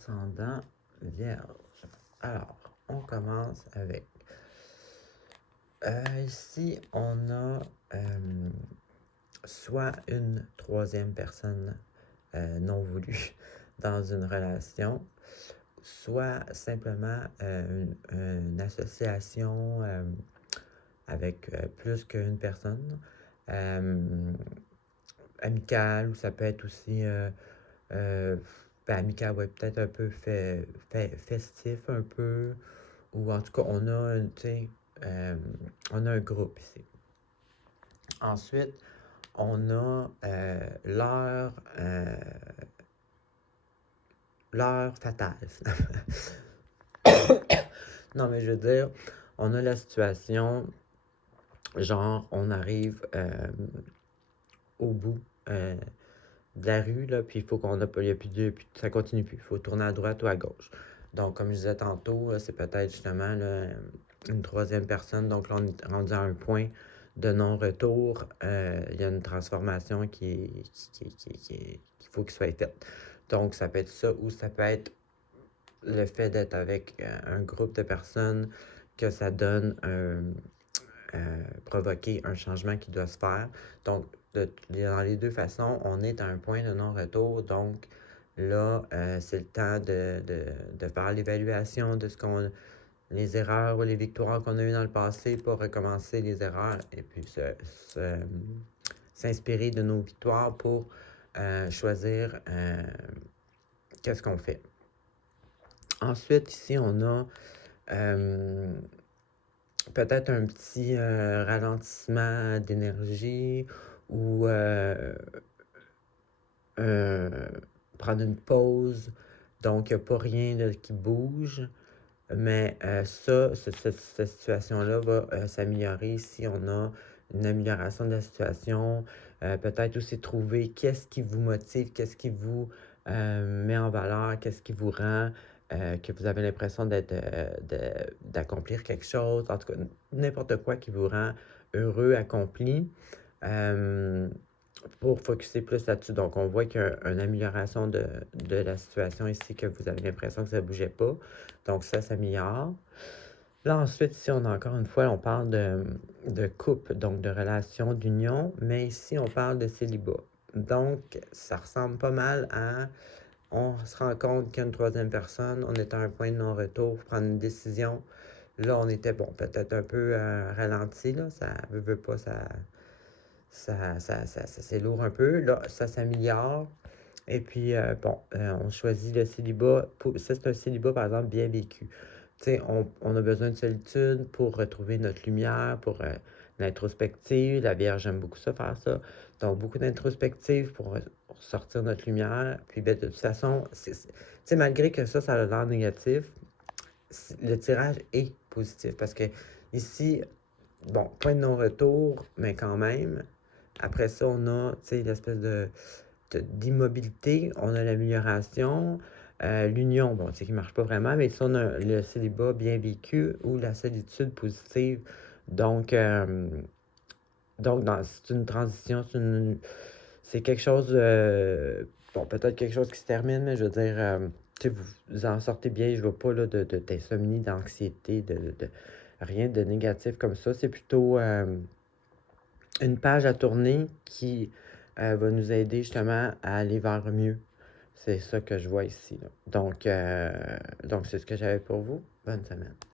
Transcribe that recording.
ascendant Vierge. Alors, on commence avec... ici, on a soit une troisième personne non voulue dans une relation, soit simplement une association avec plus qu'une personne, amicale, ou ça peut être aussi amical, ouais, peut-être un peu festif, un peu, ou en tout cas, on a un groupe ici. Ensuite, on a l'heure fatale, finalement. Non, mais je veux dire, on a la situation, genre, on arrive au bout de la rue, là, puis il faut qu'on a pas, il y a plus de, ça continue plus, il faut tourner à droite ou à gauche. Donc, comme je disais tantôt, c'est peut-être justement là, une troisième personne, donc là, on est rendu à un point de non-retour. Il y a une transformation qu'il faut qu'il soit faite. Donc, ça peut être ça, ou ça peut être le fait d'être avec un groupe de personnes, que ça donne provoquer un changement qui doit se faire. Donc, dans les deux façons, on est à un point de non-retour. Donc, là, c'est le temps de faire l'évaluation de les erreurs ou les victoires qu'on a eues dans le passé pour recommencer les erreurs et puis s'inspirer de nos victoires pour choisir qu'est-ce qu'on fait. Ensuite, ici, on a peut-être un petit ralentissement d'énergie ou prendre une pause. Donc, il n'y a pas rien qui bouge. Mais cette situation-là va s'améliorer si on a une amélioration de la situation. Peut-être aussi trouver qu'est-ce qui vous motive, qu'est-ce qui vous met en valeur, qu'est-ce qui vous rend que vous avez l'impression d'accomplir quelque chose. En tout cas, n'importe quoi qui vous rend heureux, accompli. Pour focuser plus là-dessus. Donc, on voit qu'il y a une amélioration de la situation ici, que vous avez l'impression que ça ne bougeait pas. Donc, ça s'améliore. Là, ensuite, ici, on a encore une fois, on parle de couple, donc de relation, d'union, mais ici, on parle de célibat. Donc, ça ressemble pas mal à... On se rend compte qu'il y a une troisième personne, on est à un point de non-retour pour prendre une décision. Là, on était, bon, peut-être un peu ralenti, là, ça veut pas, c'est lourd un peu. Là, ça s'améliore. Et puis, on choisit le célibat. Ça, c'est un célibat, par exemple, bien vécu. Tu sais, on a besoin de solitude pour retrouver notre lumière, pour l'introspective. La Vierge aime beaucoup ça, faire ça. Donc, beaucoup d'introspective pour sortir notre lumière. Puis, ben, de toute façon, tu sais, malgré que ça a l'air négatif, le tirage est positif. Parce que ici, bon, point de non-retour, mais quand même. Après ça, on a, tu sais, l'espèce d'immobilité, on a l'amélioration, l'union, bon, c'est qui ne marche pas vraiment, mais ça, on a le célibat bien vécu ou la solitude positive. Donc, c'est une transition, c'est quelque chose, bon, peut-être quelque chose qui se termine, mais je veux dire, tu sais, vous en sortez bien, je ne vois pas là, d'insomnie, d'anxiété, de rien de négatif comme ça. C'est plutôt une page à tourner qui va nous aider justement à aller vers mieux. C'est ça que je vois ici, là. Donc, c'est ce que j'avais pour vous. Bonne semaine.